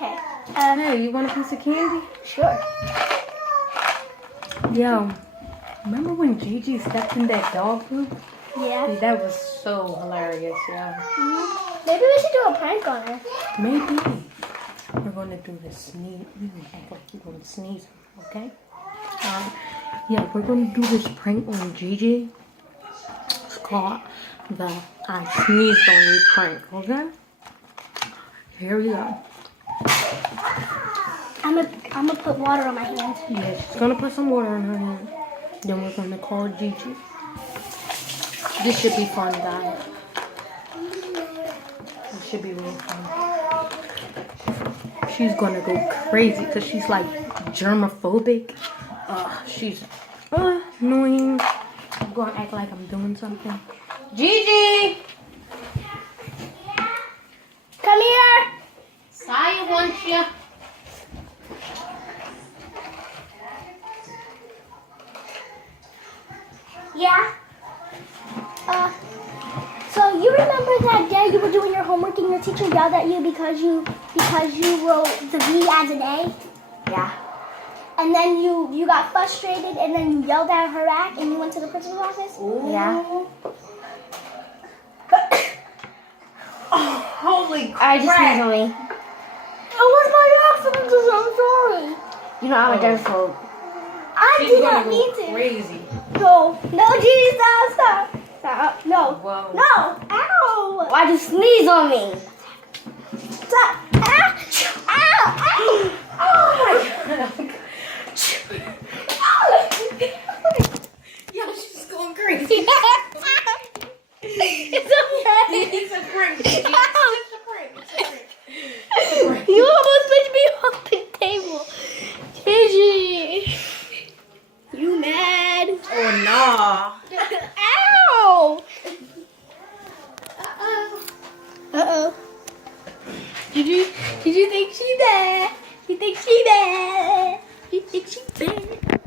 Okay. Hey, you want a piece of candy? Sure. Yo, remember when Gigi stepped in that dog poop? Yeah. Dude, that was so hilarious, yo. Maybe we should do a prank on her. Maybe we're gonna do the sneeze. We're gonna act like we're gonna sneeze, okay? Yeah, we're gonna do this prank on Gigi. It's called the I sneezed on you prank, okay? Here we go. I'm gonna put water on my hand. Yeah, she's gonna put some water on her hand. Then we're gonna call Gigi. This should be fun, guys. It should be really fun. She's gonna go crazy because she's like germophobic. She's annoying. I'm gonna act like I'm doing something. Gigi! Come here. Saya wants you. Yeah. So you remember that day you were doing your homework and your teacher yelled at you because you wrote the V as an A? Yeah. And then you got frustrated and then you yelled at her back and you went to the principal's office? Ooh. Yeah. Oh, holy crap. I just sneezed on me. It was my accident, I'm sorry. You know I'm a germaphobe. I She's did gonna not go mean to. crazy. No, Gigi, stop. No. Whoa. No. Ow. Why'd you sneeze on me? Stop. Ow. Ow. Ow. Oh my Yo, she's going crazy. It's okay. It's a prank. It's just a prank. You almost pushed me off the table. Gigi. You mad? Oh, nah. Ow. Uh-oh. Did you think she bad? You think she bad? You think she bad?